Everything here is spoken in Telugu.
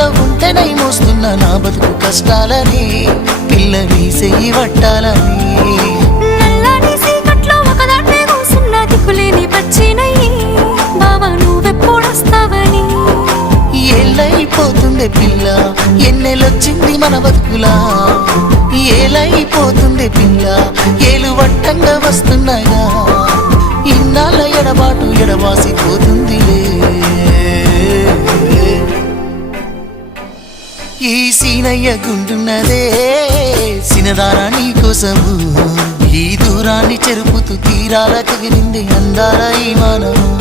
నీలో నై మోస్తున్న నా బతుకు కష్టాలని పిల్ల వేసేయి వట్టాలని ఏలైపోతుండే పిల్ల ఎన్నెలొచ్చింది మన బతుకులా ఏలైపోతుండే పిల్ల ఏలు వట్టంగా వస్తున్నాయా ఇన్నాళ్ళ ఎడబాటు ఎడవాసిపోతుంది ఈ సీనయ్య గుండున్నదే సినదారా నీ కోసము ఈ దూరాన్ని చెరుపుతూ తీరాల తగిలింది అందాల ఈ మానవు